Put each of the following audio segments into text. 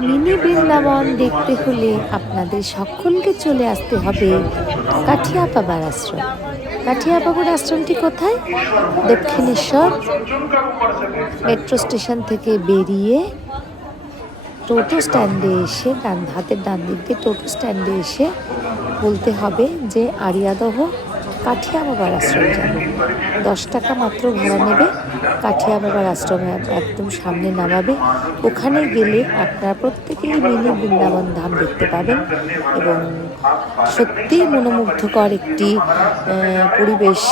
Mini Vrindavan দেখতে হলে আপনাদের সকলকে চলে আসতে হবে কাঠিয়া বাবার আশ্রম। কাঠিয়া বাবার আশ্রমটি কোথায়? দক্ষিণেশ্বর মেট্রো স্টেশন থেকে বেরিয়ে টোটো স্ট্যান্ডে এসে হাতের ডান দিক দিয়ে টোটো স্ট্যান্ডে এসে বলতে হবে যে আরিয়াদহ কাঠিয়া বাবার আশ্রম যাবে। 10 টাকা মাত্র ভাড়া নেবে। কাঠিয়া বাবার আশ্রমে একদম সামনে নামাবে। ওখানে গেলে আপনারা প্রত্যেকেই মিনি বৃন্দাবন ধাম দেখতে পাবেন এবং সত্যিই মনোমুগ্ধকর একটি পরিবেশ।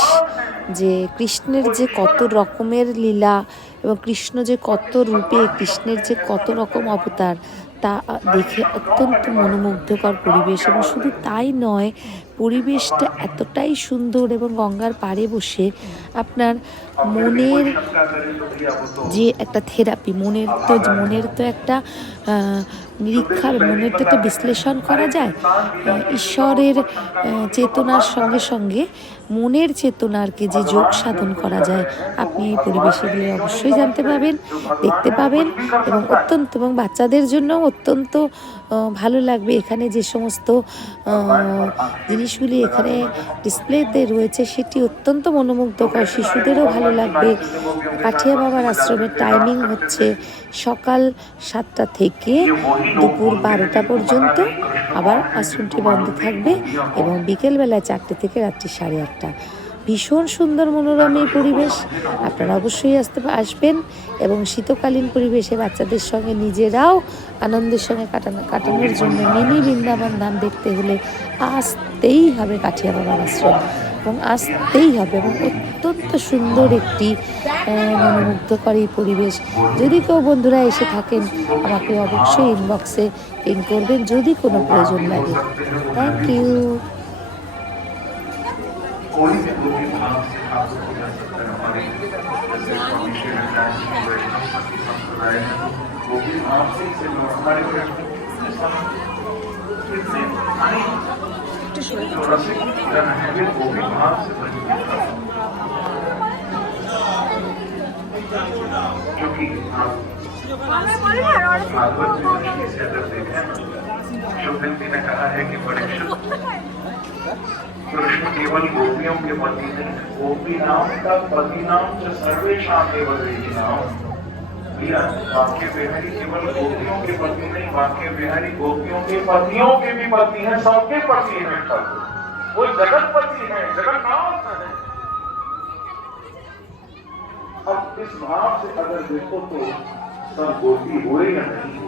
যে কৃষ্ণের যে কত রকমের লীলা এবং কৃষ্ণ যে কত রূপে, কৃষ্ণের যে কত রকম অবতার, তা দেখে অত্যন্ত মনোমুগ্ধকর পরিবেশ। এবং শুধু তাই নয়, পরিবেশটা এতটাই সুন্দর এবং গঙ্গার পাড়ে বসে আপনার মনের যে একটা থেরাপি, মনের তো একটা নিরীক্ষা, মনের তো একটা বিশ্লেষণ করা যায়। ঈশ্বরের চেতনার সঙ্গে সঙ্গে মনের চেতনারকে যে যোগ সাধন করা যায়, আপনি এই পরিবেশে গেলে অবশ্যই জানতে পাবেন, দেখতে পাবেন এবং বাচ্চাদের জন্য অত্যন্ত ভালো লাগবে। এখানে যে সমস্ত জিনিসগুলি এখানে ডিসপ্লেতে রয়েছে সেটি অত্যন্ত মনোমুগ্ধকর, শিশুদেরও ভালো লাগবে। কাঠিয়া বাবার আশ্রমের টাইমিং হচ্ছে সকাল 7টা থেকে দুপুর 12টা পর্যন্ত, আবার আশ্রমটি বন্ধ থাকবে এবং বিকেলবেলা 4টে থেকে রাত্রি 8:30। ভীষণ সুন্দর মনোরম এই পরিবেশ, আপনারা অবশ্যই আসবেন এবং শীতকালীন পরিবেশে বাচ্চাদের সঙ্গে নিজেরাও আনন্দের সঙ্গে কাটানোর জন্য মিনি বৃন্দাবন ধাম দেখতে হলে আসতেই হবে কাঠিয়া বাবার আশ্রম, এবং আসতেই হবে। এবং অত্যন্ত সুন্দর একটি মনোমুগ্ধকর এই পরিবেশ। যদি কেউ বন্ধুরা এসে থাকেন, আমাকে অবশ্যই ইনবক্সে পিং করবেন যদি কোনো প্রয়োজন লাগে। Thank you. कोई भी गोपी भाव से ठाकुर को जा सकता है। हमारे गोपी भाव से हमारे गोपी भाव से क्योंकि भागवत से अगर देखें, शुभन जी ने कहा है कि बड़े कृष्ण केवल गोपियों के पति नहीं, गोपी नाम का पति नाम जो सर्वेशां केवल वेदी नाम। वाक्य बिहारी केवल गोपियों के पति नहीं, वाक्य बिहारी गोपियों के पतियों के भी पति हैं, सबके पति हैं। वो जगत पति है, जगन्नाथ है। अब इस भाव से अगर देखो तो सब गोपी हुए या नहीं।